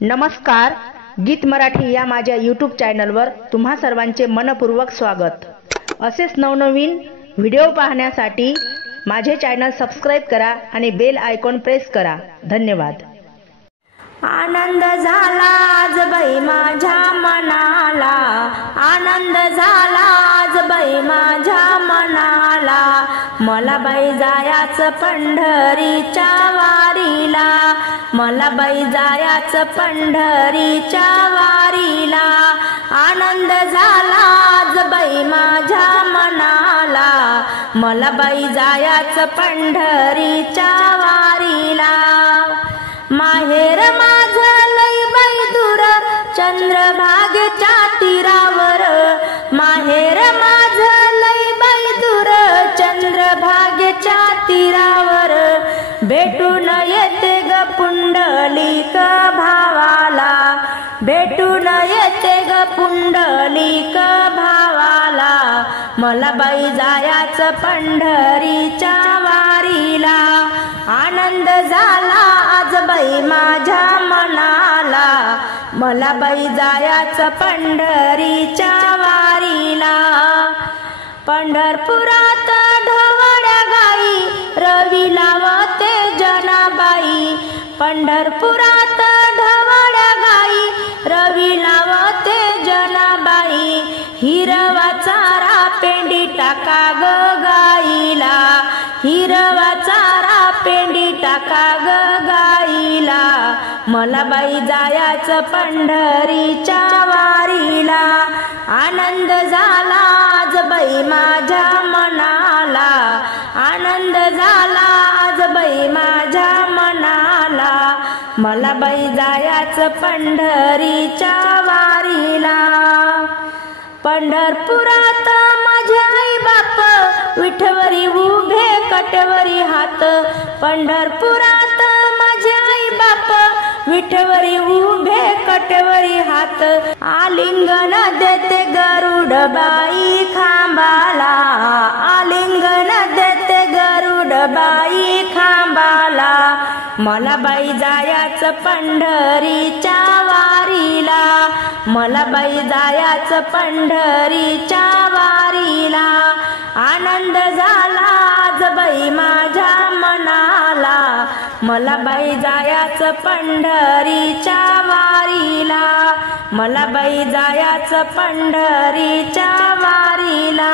नमस्कार, गीत मराठी या माझ्या यूट्यूब चॅनलवर तुम्हा सर्वांचे मनपूर्वक स्वागत। असेच नवनवीन व्हिडिओ पाहण्यासाठी माझे चॅनल सबस्क्राइब करा आणि बेल आयकॉन प्रेस करा। धन्यवाद। आनंद झाला आज बाई माझ्या मनाला, आनंद झाला आज बाई माझ्या मनाला। मला बाई जायाचं पंढरीच्या वारीला, मला बाई जायाचं पंढरीच्या वारीला। आनंद झाला आज बाई माझ्या मनाला, मला बाई जायाचं पंढरीच्या वारीला। माहेर माझं लई बाई दूर चंद्रभागेच्या तीरावर, माहेर माझं लई बाई दूर चंद्रभागेच्या तीरावर। भेटून येते ग पुंडलिक भावाला, भेटून येते ग पुंडलिक भावाला। मला बाई जायाचं पंढरीच्या वारीला। आनंद झाला आज बाई माझ्या मनाला, मला बाई जायाचं पंढरीच्या वारीला। पंढरपुरात ढवळ्या गाई रवी लावते जनाबाई, पंढरपुरात ढवळ्या गाई रवी लावते जनाबाई। हिरवा चारा पेंडी टाका ग गाईला, हिरवा चारा पेंडी टाका ग गाईला। मला बाई जायाचं पंढरीच्या वारीला। आनंद झाला आज बाई माझ्या मनाला, आनंद झाला आज बाई माझ्या मनाला। मला बाई जायाचं पंढरीच्या वारीला। पंढरपुरात माझे आई बाप विठवरी उभे कटवरी हात, पंढरपुरात माझे आई बाप विठवरी उभे कटवरी हात। आलिंगन देते गरुड बाई खांबाला, आलिंगन देते गरुड बाई खांबाला। मला बाई जायाचं पंढरीच्या वारीला, मला बाई जायाचं पंढरीच्या वारीला। आनंद झाला आज बाई माझ्या मनाला, मला बाई जायाचं पंढरीच्या वारीला, मला बाई जायाचं पंढरीच्या वारीला।